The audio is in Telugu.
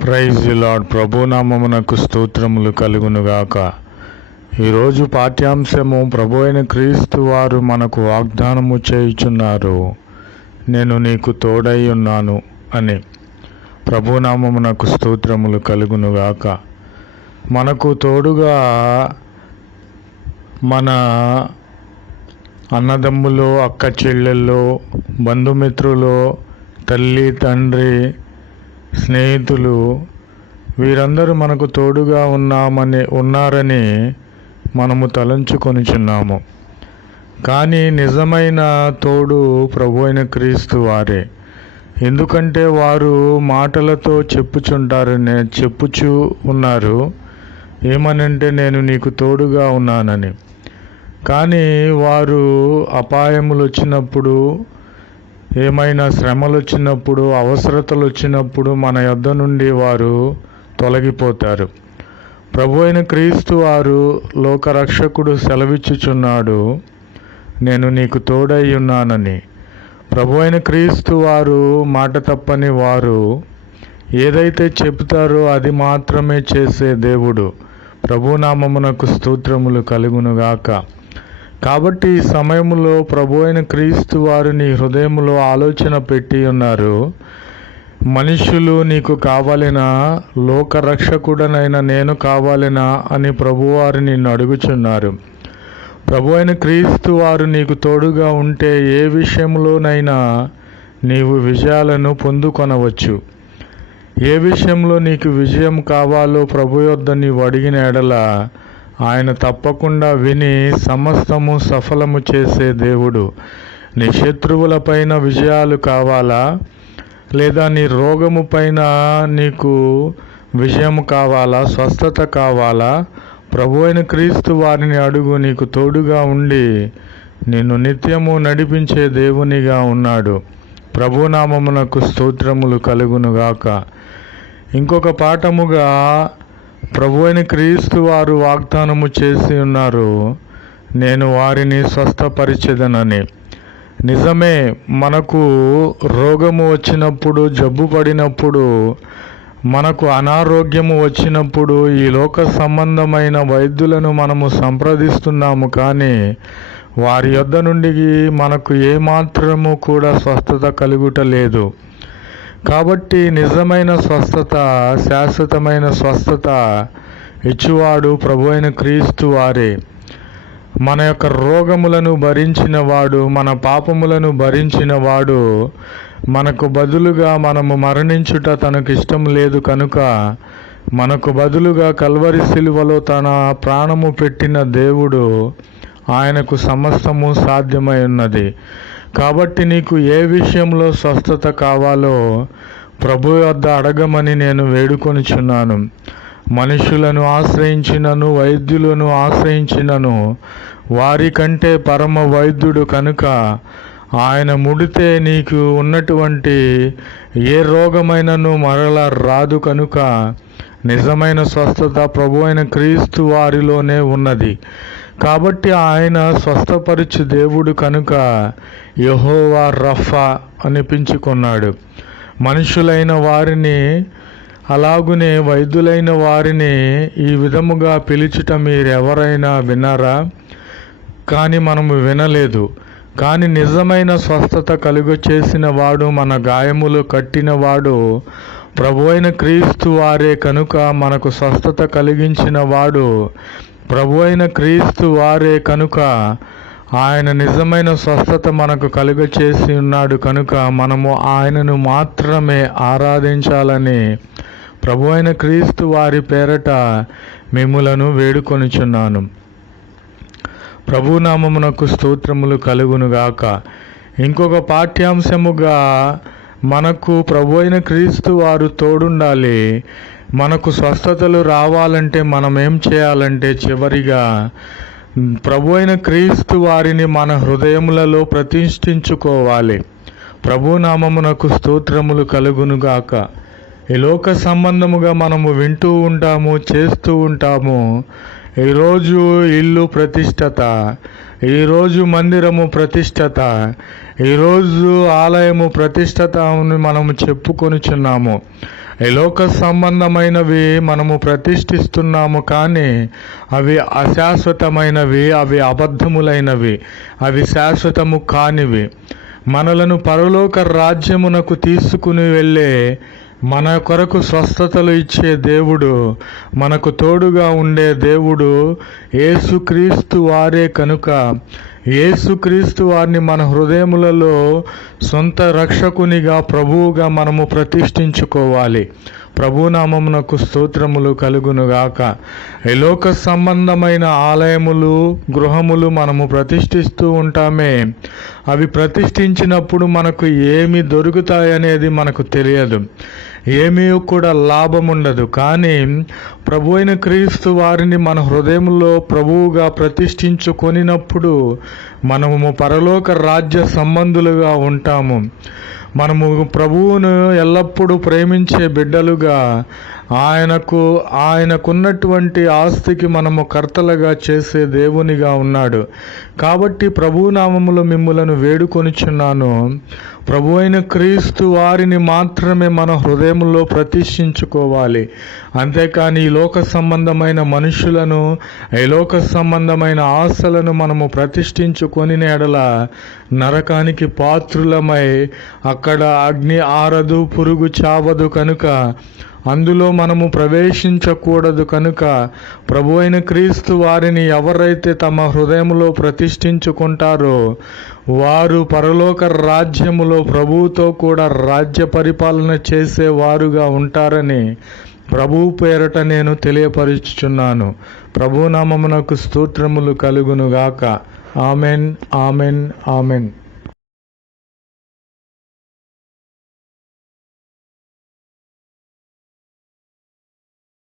Praise the lord. ప్రభునామమునకు స్తోత్రములు కలుగునుగాక. ఈరోజు పాఠ్యాంశము ప్రభు అయిన క్రీస్తు వారు మనకు వాగ్దానము చేయుచున్నారు, నేను నీకు తోడై ఉన్నాను అని. ప్రభునామమునకు స్తోత్రములు కలుగునుగాక. మనకు తోడుగా మన అన్నదమ్ములు, అక్క చెల్లెళ్ళు, బంధుమిత్రులు, తల్లి తండ్రి, స్నేహితులు, వీరందరూ మనకు తోడుగా ఉన్నారని మనము తలంచుకొనిచున్నాము. కానీ నిజమైన తోడు ప్రభు అయిన క్రీస్తు వారే. ఎందుకంటే వారు మాటలతో చెప్పుచు ఉన్నారు, ఏమనంటే నేను నీకు తోడుగా ఉన్నానని. కానీ వారు అపాయములు వచ్చినప్పుడు, ఏమైనా శ్రమలు వచ్చినప్పుడు, అవసరతలు వచ్చినప్పుడు మన యొద్ద నుండి వారు తొలగిపోతారు. ప్రభు అయిన క్రీస్తు వారు లోకరక్షకుడు సెలవిచ్చుచున్నాడు, నేను నీకు తోడై ఉన్నానని. ప్రభు అయిన క్రీస్తు వారు మాట తప్పని వారు. ఏదైతే చెబుతారో అది మాత్రమే చేసే దేవుడు. ప్రభునామమునకు స్తోత్రములు కలుగునుగాక. కాబట్టి ఈ సమయంలో ప్రభు అయిన క్రీస్తు వారు నీ హృదయంలో ఆలోచన పెట్టి ఉన్నారు. మనుషులు నీకు కావాలినా, లోకరక్షకుడనైనా నేను కావాలినా అని ప్రభువారు నిన్ను అడుగుచున్నారు. ప్రభు అయిన క్రీస్తు వారు నీకు తోడుగా ఉంటే ఏ విషయంలోనైనా నీవు విజయాలను పొందుకొనవచ్చు. ఏ విషయంలో నీకు విజయం కావాలో ప్రభు యొద్ద నీవు అడిగిన ఎడల ఆయన తప్పకుండా విని సమస్తము సఫలము చేసే దేవుడు. నీ శత్రువులపైన విజయాలు కావాలా, లేదా నీ రోగము పైన నీకు విజయం కావాలా, స్వస్థత కావాలా, ప్రభు అయిన క్రీస్తు వారిని అడుగు. నీకు తోడుగా ఉండి నిన్ను నిత్యము నడిపించే దేవునిగా ఉన్నాడు. ప్రభునామమునకు స్తోత్రములు కలుగునుగాక. ఇంకొక పాఠముగా ప్రభు అయిన క్రీస్తు వారు వాగ్దానము చేసి ఉన్నారు, నేను వారిని స్వస్థపరిచెదనని. నిజమే, మనకు రోగము వచ్చినప్పుడు, జబ్బు పడినప్పుడు, మనకు అనారోగ్యము వచ్చినప్పుడు ఈ లోక సంబంధమైన వైద్యులను మనము సంప్రదిస్తున్నాము. కానీ వారి యొద్ద నుండి మనకు ఏమాత్రము కూడా స్వస్థత కలుగుట లేదు. కాబట్టి నిజమైన స్వస్థత, శాశ్వతమైన స్వస్థత ఇచ్చువాడు ప్రభు అయిన క్రీస్తు వారే. మన యొక్క రోగములను భరించిన వాడు, మన పాపములను భరించిన వాడు, మనకు బదులుగా మనము మరణించుట తనకు ఇష్టం లేదు కనుక మనకు బదులుగా కల్వరి సిలువలో తన ప్రాణము పెట్టిన దేవుడు. ఆయనకు సమస్తము సాధ్యమై ఉన్నది. కాబట్టి నీకు ఏ విషయంలో స్వస్థత కావాలో ప్రభు వద్ద అడగమని నేను వేడుకొనిచున్నాను. మనుషులను ఆశ్రయించినను, వైద్యులను ఆశ్రయించినను వారికంటే పరమ వైద్యుడు కనుక ఆయన ముడితే నీకు ఉన్నటువంటి ఏ రోగమైనను మరల రాదు కనుక నిజమైన స్వస్థత ప్రభు అయిన క్రీస్తు వారిలోనే ఉన్నది. కాబట్టి ఆయన స్వస్థపరచు దేవుడు కనుక యెహోవా రఫా అనిపించుకున్నాడు. మనుషులైన వారిని, అలాగునే వైద్యులైన వారిని ఈ విధముగా పిలుచుట మీరెవరైనా విన్నారా? కానీ మనము వినలేదు. కానీ నిజమైన స్వస్థత కలుగచేసిన వాడు, మన గాయములు కట్టినవాడు ప్రభు అయిన క్రీస్తు వారే కనుక మనకు స్వస్థత కలిగించిన వాడు ప్రభు అయిన క్రీస్తు వారే కనుక ఆయన నిజమైన స్వస్థత మనకు కలుగచేసి ఉన్నాడు కనుక మనము ఆయనను మాత్రమే ఆరాధించాలని ప్రభు అయిన క్రీస్తు వారి పేరట మిమ్ములను వేడుకొనిచున్నాను. ప్రభునామమునకు స్తోత్రములు కలుగునుగాక. ఇంకొక పాఠ్యాంశముగా మనకు ప్రభు అయిన క్రీస్తు వారు తోడుండాలి. మనకు స్వస్థతలు రావాలంటే మనం ఏం చేయాలంటే చివరిగా ప్రభు అయిన క్రీస్తు వారిని మన హృదయములలో ప్రతిష్ఠించుకోవాలి. ప్రభునామమునకు స్తోత్రములు కలుగునుగాక. ఈ లోక సంబంధముగా మనము వింటూ ఉంటాము, చేస్తూ ఉంటాము. ఈరోజు ఇల్లు ప్రతిష్టత, ఈరోజు మందిరము ప్రతిష్టత, ఈరోజు ఆలయము ప్రతిష్టత అని మనము చెప్పుకొనిచున్నాము. ఈ లోక సంబంధమైనవి మనము ప్రతిష్ఠిస్తున్నాము, కానీ అవి అశాశ్వతమైనవి, అవి అబద్ధములైనవి, అవి శాశ్వతము కానివి. మనలను పరలోక రాజ్యమునకు తీసుకుని వెళ్ళే, మన కొరకు స్వస్థతలు ఇచ్చే దేవుడు, మనకు తోడుగా ఉండే దేవుడు యేసుక్రీస్తు వారే కనుక యేసుక్రీస్తు వారిని మన హృదయములలో సొంత రక్షకునిగా, ప్రభువుగా మనము ప్రతిష్ఠించుకోవాలి. ప్రభునామమునకు స్తోత్రములు కలుగునుగాక. ఈ లోక సంబంధమైన ఆలయములు, గృహములు మనము ప్రతిష్ఠిస్తూ ఉంటామే. అవి ప్రతిష్ఠించినప్పుడు మనకు ఏమి దొరుకుతాయనేది మనకు తెలియదు, ఏమీ కూడా లాభం ఉండదు. కానీ ప్రభు అయిన క్రీస్తు వారిని మన హృదయంలో ప్రభువుగా ప్రతిష్ఠించుకొనినప్పుడు మనము పరలోక రాజ్య సంబంధులుగా ఉంటాము. మనము ప్రభువును ఎల్లప్పుడూ ప్రేమించే బిడ్డలుగా, ఆయనకున్నటువంటి ఆస్తికి మనము కర్తలుగా చేసే దేవునిగా ఉన్నాడు. కాబట్టి ప్రభునామములో మిమ్ములను వేడుకొనుచున్నాను, ప్రభు అయిన క్రీస్తు వారిని మాత్రమే మన హృదయంలో ప్రతిష్ఠించుకోవాలి. అంతేకాని ఈ లోక సంబంధమైన మనుషులను, ఈ లోక సంబంధమైన ఆశలను మనము ప్రతిష్ఠించుకొని ఎడల నరకానికి పాత్రులమై, అక్కడ అగ్ని ఆరదు, పురుగు చావదు కనుక అందులో మనము ప్రవేశించకూడదు. కనుక ప్రభు అయిన క్రీస్తు వారిని ఎవరైతే తమ హృదయంలో ప్రతిష్ఠించుకుంటారో వారు పరలోక రాజ్యములో ప్రభువుతో కూడా రాజ్య పరిపాలన చేసేవారుగా ఉంటారని ప్రభువు పేరట నేను తెలియపరుచుచున్నాను. ప్రభునామమునకు స్తోత్రములు కలుగునుగాక. Amen, amen, amen.